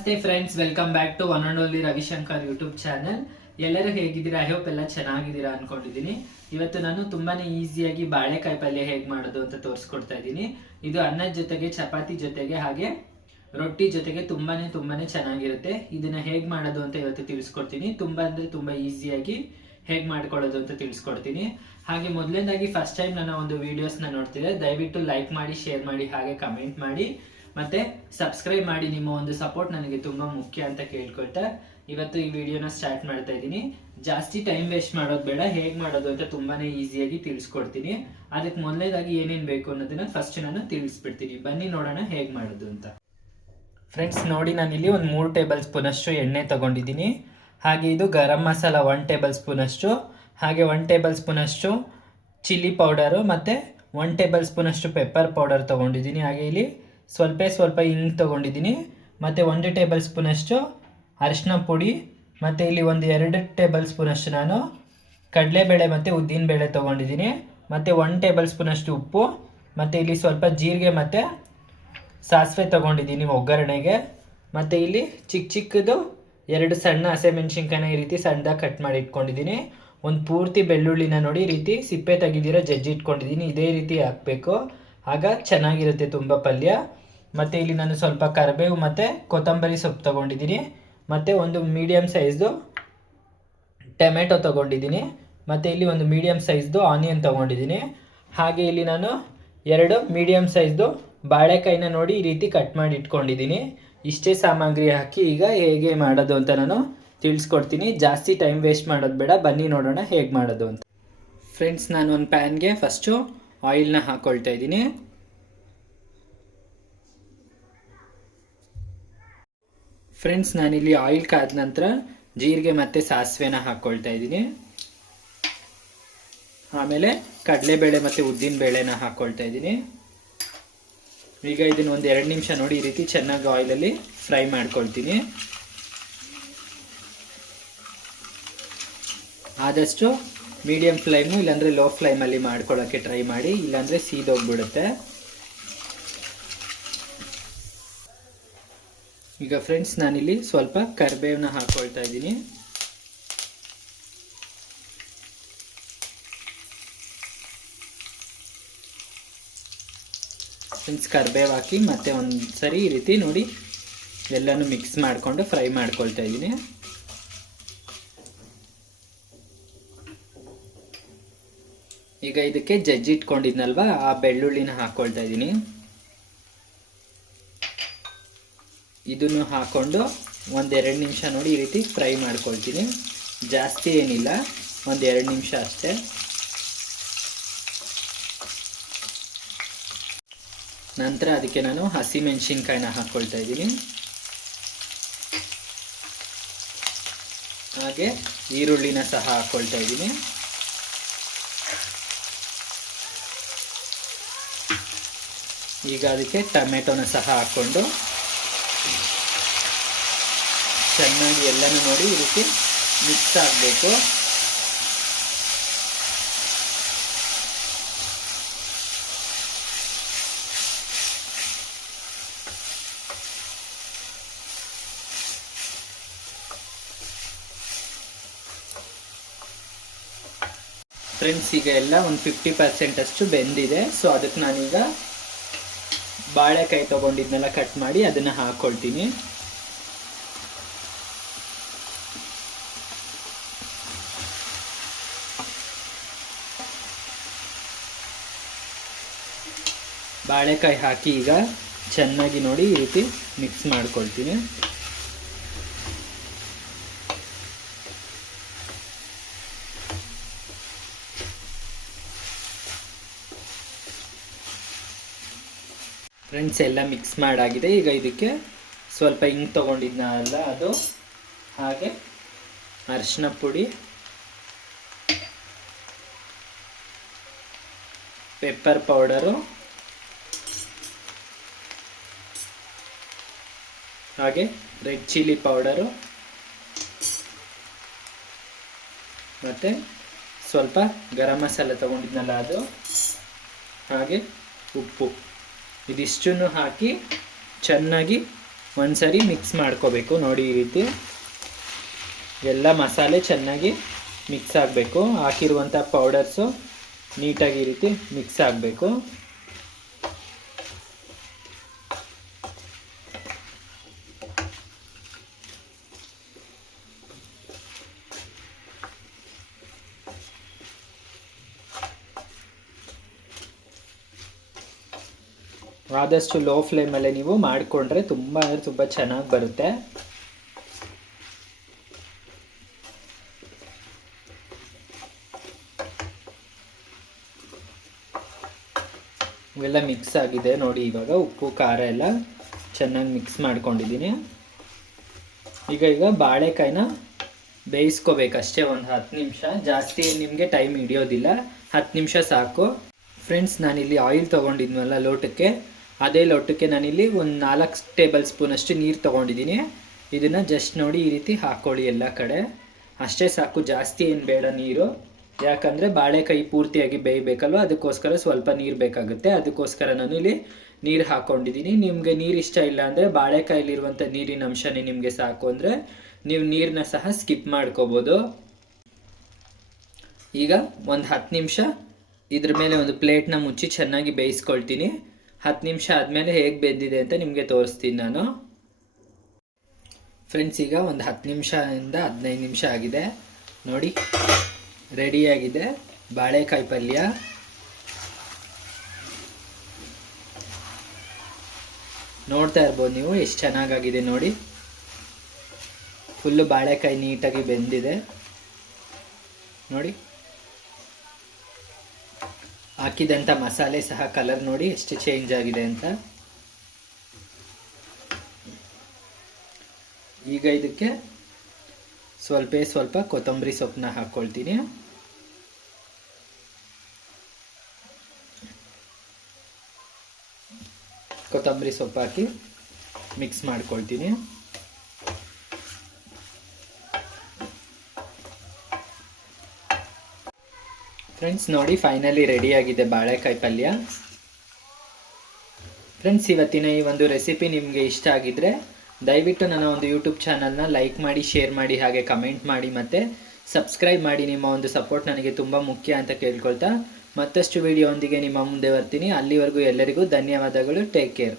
ನಮಸ್ತೆ friends welcome back to one and only Ravishankar YouTube channel ಎಲ್ಲರೂ ಹೇಗಿದ್ದೀರಾ? I hope ಎಲ್ಲ ಚೆನ್ನಾಗಿದ್ದೀರಾ ಅನ್ಕೊಂಡಿದ್ದೀನಿ. ಇವತ್ತು ನಾನು ತುಂಬಾನೇ ಈಸಿಯಾಗಿ ಬಾಳೆಕಾಯಿ ಪಲ್ಯ ಹೇಗೆ ಮಾಡೋದು ಅಂತ ತೋರಿಸ್ಕೊಡ್ತಾ ಇದ್ದೀನಿ. ಇದು ಅನ್ನದ ಜೊತೆಗೆ, ಚಪಾತಿ ಜೊತೆಗೆ, ಹಾಗೆ ರೊಟ್ಟಿ ಜೊತೆಗೆ ತುಂಬಾನೇ ತುಂಬಾನೇ ಚೆನ್ನಾಗಿರುತ್ತೆ. ಇದನ್ನ ಹೇಗೆ ಮಾಡೋದು ಅಂತ ಇವತ್ತು ತಿಳಿಸ್ಕೊಡ್ತೀನಿ. ತುಂಬಾ ಅಂದ್ರೆ ತುಂಬಾ ಈಸಿಯಾಗಿ ಹೇಗೆ ಮಾಡ್ಕೊಳ್ಳೋದು ಅಂತ ತಿಳಿಸ್ಕೊಡ್ತೀನಿ. ಹಾಗೆ ಮೊದಲನೇದಾಗಿ ಫಸ್ಟ್ ಟೈಮ್ ನನ್ನ ಒಂದು ವಿಡಿಯೋಸ್ನ ನೋಡ್ತಿದ್ದೆ ದಯವಿಟ್ಟು ಲೈಕ್ ಮಾಡಿ ಶೇರ್ ಮಾಡಿ, ಹಾಗೆ ಕಮೆಂಟ್ ಮಾಡಿ. ಮತ್ತೆ ಸಬ್ಸ್ಕ್ರೈಬ್ ಮಾಡಿ ನಿಮ್ಮ ಒಂದು ಸಪೋರ್ಟ್ ನನಗೆ ತುಂಬಾ ಮುಖ್ಯ ಅಂತ ಕೇಳ್ಕೊಳ್ತಾ ಇವತ್ತು ಈ ವಿಡಿಯೋನ ಸ್ಟಾರ್ಟ್ ಮಾಡ್ತಾ ಇದ್ದೀನಿ. ಜಾಸ್ತಿ ಟೈಮ್ ವೇಸ್ಟ್ ಮಾಡೋದು ಬೇಡ, ಹೇಗೆ ಮಾಡೋದು ಅಂತ ತುಂಬಾನೇ ಈಸಿಯಾಗಿ ತಿಳಿಸ್ಕೊಡ್ತೀನಿ. ಅದಕ್ಕೆ ಮೊದಲೇದಾಗಿ ಏನೇನು ಬೇಕು ಅನ್ನೋದನ್ನ ಫಸ್ಟ್ ನಾನು ತಿಳಿಸ್ಬಿಡ್ತೀನಿ. ಬನ್ನಿ ನೋಡೋಣ ಹೇಗೆ ಮಾಡೋದು ಅಂತ. ಫ್ರೆಂಡ್ಸ್ ನೋಡಿ ನಾನಿಲ್ಲಿ ಒಂದು ಮೂರು ಟೇಬಲ್ ಸ್ಪೂನಷ್ಟು ಎಣ್ಣೆ ತಗೊಂಡಿದ್ದೀನಿ. ಹಾಗೆ ಇದು ಗರಂ ಮಸಾಲ ಒನ್ ಟೇಬಲ್ ಸ್ಪೂನಷ್ಟು ಹಾಗೆ ಒನ್ ಟೇಬಲ್ ಸ್ಪೂನಷ್ಟು ಚಿಲ್ಲಿ ಪೌಡರು ಮತ್ತು ಒನ್ ಟೇಬಲ್ ಸ್ಪೂನಷ್ಟು ಪೆಪ್ಪರ್ ಪೌಡರ್ ತೊಗೊಂಡಿದ್ದೀನಿ. ಹಾಗೆ ಇಲ್ಲಿ ಸ್ವಲ್ಪ ಸ್ವಲ್ಪ ಇಲ್ಲಿ ತೊಗೊಂಡಿದ್ದೀನಿ. ಮತ್ತು ಒಂದು ಟೇಬಲ್ ಸ್ಪೂನಷ್ಟು ಅರಿಶಿನ ಪುಡಿ, ಮತ್ತು ಇಲ್ಲಿ ಒಂದು ಎರಡು ಟೇಬಲ್ ಸ್ಪೂನಷ್ಟು ನಾನು ಕಡಲೆಬೇಳೆ ಮತ್ತು ಉದ್ದಿನಬೇಳೆ ತೊಗೊಂಡಿದ್ದೀನಿ. ಮತ್ತು ಒನ್ ಟೇಬಲ್ ಸ್ಪೂನಷ್ಟು ಉಪ್ಪು, ಮತ್ತು ಇಲ್ಲಿ ಸ್ವಲ್ಪ ಜೀರಿಗೆ ಮತ್ತು ಸಾಸಿವೆ ತಗೊಂಡಿದ್ದೀನಿ ಒಗ್ಗರಣೆಗೆ. ಮತ್ತು ಇಲ್ಲಿ ಚಿಕ್ಕ ಚಿಕ್ಕದು ಎರಡು ಸಣ್ಣ ಹಸಿಮೆಣ್ಸಿನ್ಕಾಯಿನ ಈ ರೀತಿ ಸಣ್ಣದಾಗಿ ಕಟ್ ಮಾಡಿ ಇಟ್ಕೊಂಡಿದ್ದೀನಿ. ಒಂದು ಪೂರ್ತಿ ಬೆಳ್ಳುಳ್ಳಿನ ನೋಡಿ ಈ ರೀತಿ ಸಿಪ್ಪೆ ತೆಗೆದಿರೋ ಜಜ್ಜಿ ಇಟ್ಕೊಂಡಿದ್ದೀನಿ. ಇದೇ ರೀತಿ ಹಾಕಬೇಕು. ಆಗ ಚೆನ್ನಾಗಿರುತ್ತೆ ತುಂಬ ಪಲ್ಯ. ಮತ್ತು ಇಲ್ಲಿ ನಾನು ಸ್ವಲ್ಪ ಕರಿಬೇವು ಮತ್ತು ಕೊತ್ತಂಬರಿ ಸೊಪ್ಪು ತೊಗೊಂಡಿದ್ದೀನಿ. ಮತ್ತು ಒಂದು ಮೀಡಿಯಮ್ ಸೈಜ್ದು ಟೊಮೆಟೊ ತೊಗೊಂಡಿದ್ದೀನಿ. ಮತ್ತು ಇಲ್ಲಿ ಒಂದು ಮೀಡಿಯಮ್ ಸೈಜ್ದು ಆನಿಯನ್ ತೊಗೊಂಡಿದ್ದೀನಿ. ಹಾಗೆ ಇಲ್ಲಿ ನಾನು ಎರಡು ಮೀಡಿಯಮ್ ಸೈಜ್ದು ಬಾಳೆಕಾಯಿನ ನೋಡಿ ಈ ರೀತಿ ಕಟ್ ಮಾಡಿ ಇಟ್ಕೊಂಡಿದ್ದೀನಿ. ಇಷ್ಟೇ ಸಾಮಗ್ರಿ ಹಾಕಿ ಈಗ ಹೇಗೆ ಮಾಡೋದು ಅಂತ ನಾನು ತಿಳಿಸ್ಕೊಡ್ತೀನಿ. ಜಾಸ್ತಿ ಟೈಮ್ ವೇಸ್ಟ್ ಮಾಡೋದು ಬೇಡ. ಬನ್ನಿ ನೋಡೋಣ ಹೇಗೆ ಮಾಡೋದು ಅಂತ. ಫ್ರೆಂಡ್ಸ್ ನಾನು ಒಂದು ಪ್ಯಾನ್ಗೆ ಫಸ್ಟು ಆಯಿಲ್ನ ಹಾಕ್ಕೊಳ್ತಾ ಇದ್ದೀನಿ. ಫ್ರೆಂಡ್ಸ್, ನಾನಿಲ್ಲಿ ಆಯಿಲ್ ಕಾದ ನಂತರ ಜೀರಿಗೆ ಮತ್ತು ಸಾಸಿವೆನ ಹಾಕ್ಕೊಳ್ತಾ ಇದ್ದೀನಿ. ಆಮೇಲೆ ಕಡಲೆಬೇಳೆ ಮತ್ತು ಉದ್ದಿನ ಬೇಳೆನ ಹಾಕ್ಕೊಳ್ತಾ ಇದ್ದೀನಿ. ಈಗ ಇದನ್ನ ಒಂದು ಎರಡು ನಿಮಿಷ ನೋಡಿ, ಈ ರೀತಿ ಚೆನ್ನಾಗಿ ಆಯಿಲಲ್ಲಿ ಫ್ರೈ ಮಾಡ್ಕೊಳ್ತೀನಿ. ಆದಷ್ಟು ಮೀಡಿಯಂ ಫ್ಲೈಮು ಇಲ್ಲಾಂದರೆ ಲೋ ಫ್ಲೇಮಲ್ಲಿ ಮಾಡ್ಕೊಳ್ಳೋಕ್ಕೆ ಟ್ರೈ ಮಾಡಿ, ಇಲ್ಲಾಂದರೆ ಸೀದೋಗ್ಬಿಡುತ್ತೆ ಈಗ ಫ್ರೆಂಡ್ಸ್ ನಾನಿಲ್ಲಿ ಸ್ವಲ್ಪ ಕರಿಬೇವನ್ನ ಹಾಕ್ಕೊಳ್ತಾ ಇದ್ದೀನಿ. ಫ್ರೆಂಡ್ಸ್ ಕರಿಬೇವು ಹಾಕಿ ಮತ್ತೆ ಒಂದು ಸರಿ ಈ ರೀತಿ ನೋಡಿ, ಎಲ್ಲನೂ ಮಿಕ್ಸ್ ಮಾಡಿಕೊಂಡು ಫ್ರೈ ಮಾಡ್ಕೊಳ್ತಾ ಇದ್ದೀನಿ. ಈಗ ಇದಕ್ಕೆ ಜಜ್ಜಿ ಇಟ್ಕೊಂಡಿದ್ನಲ್ವಾ? ಆ ಬೆಳ್ಳುಳ್ಳಿನ ಹಾಕ್ಕೊಳ್ತಾ ಇದ್ದೀನಿ. ಇದನ್ನು ಹಾಕ್ಕೊಂಡು ಒಂದೆರಡು ನಿಮಿಷ ನೋಡಿ ಈ ರೀತಿ ಫ್ರೈ ಮಾಡ್ಕೊಳ್ತೀನಿ. ಜಾಸ್ತಿ ಏನಿಲ್ಲ, ಒಂದೆರಡು ನಿಮಿಷ ಅಷ್ಟೇ. ನಂತರ ಅದಕ್ಕೆ ನಾನು ಹಸಿ ಮೆಣಸಿನ್ಕಾಯಿನ ಹಾಕ್ಕೊಳ್ತಾ ಇದ್ದೀನಿ. ಹಾಗೆ ಈರುಳ್ಳಿನ ಸಹ ಹಾಕ್ಕೊಳ್ತಾ ಇದ್ದೀನಿ. ಈಗ ಅದಕ್ಕೆ ಟೊಮೆಟೊನ ಸಹ ಹಾಕ್ಕೊಂಡು ಚೆನ್ನಾಗಿ ಎಲ್ಲನೂ ನೋಡಿ ಈ ರೀತಿ ಮಿಕ್ಸ್ ಆಗಬೇಕು. ಫ್ರೆಂಡ್ಸ್, ಈಗ ಎಲ್ಲ ಒಂದು ಫಿಫ್ಟಿ ಪರ್ಸೆಂಟ್ ಅಷ್ಟು ಬೆಂದಿದೆ. ಸೊ ಅದಕ್ಕೆ ನಾನೀಗ ಬಾಳೆಕಾಯಿ ತೊಗೊಂಡಿದ್ನೆಲ್ಲ ಕಟ್ ಮಾಡಿ ಅದನ್ನ ಹಾಕೊಳ್ತೀನಿ. ಬಾಳೆಕಾಯಿ ಹಾಕಿ ಈಗ ಚೆನ್ನಾಗಿ ನೋಡಿ ಈ ರೀತಿ ಮಿಕ್ಸ್ ಮಾಡ್ಕೊಳ್ತೀನಿ. ಫ್ರೆಂಡ್ಸ್ ಎಲ್ಲ ಮಿಕ್ಸ್ ಮಾಡಾಗಿದೆ. ಈಗ ಇದಕ್ಕೆ ಸ್ವಲ್ಪ ಹಿಂಗೆ ತೊಗೊಂಡಿದ್ನಲ್ಲ ಅದು. ಹಾಗೆ ಅರಿಶಿನ ಪುಡಿ ಪೆಪ್ಪರ್ ಪೌಡರು ಹಾಗೆ ರೆಡ್ ಚಿಲ್ಲಿ ಪೌಡರು ಮತ್ತು ಸ್ವಲ್ಪ ಗರಂ ಮಸಾಲೆ ತೊಗೊಂಡಿದ್ನಲ್ಲ ಅದು. ಹಾಗೆ ಉಪ್ಪು. ಇದಿಷ್ಟನ್ನು ಹಾಕಿ ಚೆನ್ನಾಗಿ ಒಂದ್ಸರಿ ಮಿಕ್ಸ್ ಮಾಡ್ಕೋಬೇಕು. ನೋಡಿ ಈ ರೀತಿ. ಎಲ್ಲ ಮಸಾಲೆ ಚೆನ್ನಾಗಿ ಮಿಕ್ಸ್ ಆಗಬೇಕು. ಹಾಕಿರುವಂಥ ಪೌಡರ್ಸು ನೀಟಾಗಿ ಈ ರೀತಿ ಮಿಕ್ಸ್ ಆಗಬೇಕು. ಆದಷ್ಟು ಲೋ ಫ್ಲೇಮಲ್ಲೇ ನೀವು ಮಾಡಿಕೊಂಡ್ರೆ ತುಂಬ ಅಂದರೆ ತುಂಬ ಚೆನ್ನಾಗಿ ಬರುತ್ತೆ. ಇವೆಲ್ಲ ಮಿಕ್ಸ್ ಆಗಿದೆ ನೋಡಿ ಇವಾಗ ಉಪ್ಪು, ಖಾರ ಎಲ್ಲ ಚೆನ್ನಾಗಿ ಮಿಕ್ಸ್ ಮಾಡ್ಕೊಂಡಿದ್ದೀನಿ. ಈಗ ಈಗ ಬಾಳೆಕಾಯಿನ ಬೇಯಿಸ್ಕೋಬೇಕಷ್ಟೇ ಒಂದು ಹತ್ತು ನಿಮಿಷ. ಜಾಸ್ತಿ ನಿಮಗೆ ಟೈಮ್ ಹಿಡಿಯೋದಿಲ್ಲ. ಹತ್ತು ನಿಮಿಷ ಸಾಕು. ಫ್ರೆಂಡ್ಸ್ ನಾನಿಲ್ಲಿ ಆಯಿಲ್ ತೊಗೊಂಡಿದ್ನಲ್ಲ ಲೋಟಕ್ಕೆ. ಅದೇ ಲೊಟ್ಟಕ್ಕೆ ನಾನಿಲ್ಲಿ ಒಂದು ನಾಲ್ಕು ಟೇಬಲ್ ಸ್ಪೂನಷ್ಟು ನೀರು ತೊಗೊಂಡಿದ್ದೀನಿ ಇದನ್ನು ಜಸ್ಟ್ ನೋಡಿ ಈ ರೀತಿ ಹಾಕ್ಕೊಳ್ಳಿ ಎಲ್ಲ ಕಡೆ. ಅಷ್ಟೇ ಸಾಕು, ಜಾಸ್ತಿ ಏನು ಬೇಡ ನೀರು. ಯಾಕಂದರೆ ಬಾಳೆಕಾಯಿ ಪೂರ್ತಿಯಾಗಿ ಬೇಯಬೇಕಲ್ವ? ಅದಕ್ಕೋಸ್ಕರ ಸ್ವಲ್ಪ ನೀರು ಬೇಕಾಗುತ್ತೆ. ಅದಕ್ಕೋಸ್ಕರ ನಾನು ಇಲ್ಲಿ ನೀರು ಹಾಕ್ಕೊಂಡಿದ್ದೀನಿ ನಿಮಗೆ ನೀರು ಇಷ್ಟ ಇಲ್ಲ ಅಂದರೆ ಬಾಳೆಕಾಯಿಲಿರುವಂಥ ನೀರಿನ ಅಂಶನೇ ನಿಮಗೆ ಸಾಕು ಅಂದರೆ ನೀವು ನೀರನ್ನ ಸಹ ಸ್ಕಿಪ್ ಮಾಡ್ಕೋಬೋದು. ಈಗ ಒಂದು ಹತ್ತು ನಿಮಿಷ ಇದ್ರ ಮೇಲೆ ಒಂದು ಪ್ಲೇಟ್ನ ಮುಚ್ಚಿ ಚೆನ್ನಾಗಿ ಬೇಯಿಸ್ಕೊಳ್ತೀನಿ. ಹತ್ತು ನಿಮಿಷ ಆದಮೇಲೆ ಹೇಗೆ ಬೆಂದಿದೆ ಅಂತ ನಿಮಗೆ ತೋರಿಸ್ತೀನಿ ನಾನು. ಫ್ರೆಂಡ್ಸ್ ಈಗ ಒಂದು ಹತ್ತು ನಿಮಿಷದಿಂದ ಹದಿನೈದು ನಿಮಿಷ ಆಗಿದೆ. ನೋಡಿ ರೆಡಿಯಾಗಿದೆ ಬಾಳೆಕಾಯಿ ಪಲ್ಯ. ನೋಡ್ತಾ ಇರ್ಬೋದು ನೀವು ಎಷ್ಟು ಚೆನ್ನಾಗಾಗಿದೆ ನೋಡಿ. ಫುಲ್ಲು ಬಾಳೆಕಾಯಿ ನೀಟಾಗಿ ಬೆಂದಿದೆ. ನೋಡಿ. ಹಾಕಿದಂಥ ಮಸಾಲೆ ಸಹ ಕಲರ್ ನೋಡಿ ಎಷ್ಟು ಚೇಂಜ್ ಆಗಿದೆ ಅಂತ. ಈಗ ಇದಕ್ಕೆ ಸ್ವಲ್ಪ ಸ್ವಲ್ಪ ಕೊತ್ತಂಬರಿ ಸೊಪ್ಪನ್ನ ಹಾಕ್ಕೊಳ್ತೀನಿ ಕೊತ್ತಂಬರಿ ಸೊಪ್ಪು ಹಾಕಿ ಮಿಕ್ಸ್ ಮಾಡ್ಕೊಳ್ತೀನಿ. ಫ್ರೆಂಡ್ಸ್ ನೋಡಿ ಫೈನಲಿ ರೆಡಿಯಾಗಿದೆ ಬಾಳೆಕಾಯಿ ಪಲ್ಯ. ಫ್ರೆಂಡ್ಸ್ ಇವತ್ತಿನ ಈ ಒಂದು ರೆಸಿಪಿ ನಿಮಗೆ ಇಷ್ಟ ಆಗಿದ್ರೆ, ದಯವಿಟ್ಟು ನನ್ನ ಒಂದು ಯೂಟ್ಯೂಬ್ ಚಾನಲ್ನ ಲೈಕ್ ಮಾಡಿ ಶೇರ್ ಮಾಡಿ, ಹಾಗೆ ಕಮೆಂಟ್ ಮಾಡಿ, ಮತ್ತು ಸಬ್ಸ್ಕ್ರೈಬ್ ಮಾಡಿ. ನಿಮ್ಮ ಒಂದು ಸಪೋರ್ಟ್ ನನಗೆ ತುಂಬ ಮುಖ್ಯ ಅಂತ ಕೇಳ್ಕೊಳ್ತಾ ಮತ್ತಷ್ಟು ವಿಡಿಯೋ ನಿಮ್ಮ ಮುಂದೆ ಬರ್ತೀನಿ. ಅಲ್ಲಿವರೆಗೂ ಎಲ್ಲರಿಗೂ ಧನ್ಯವಾದಗಳು. Take care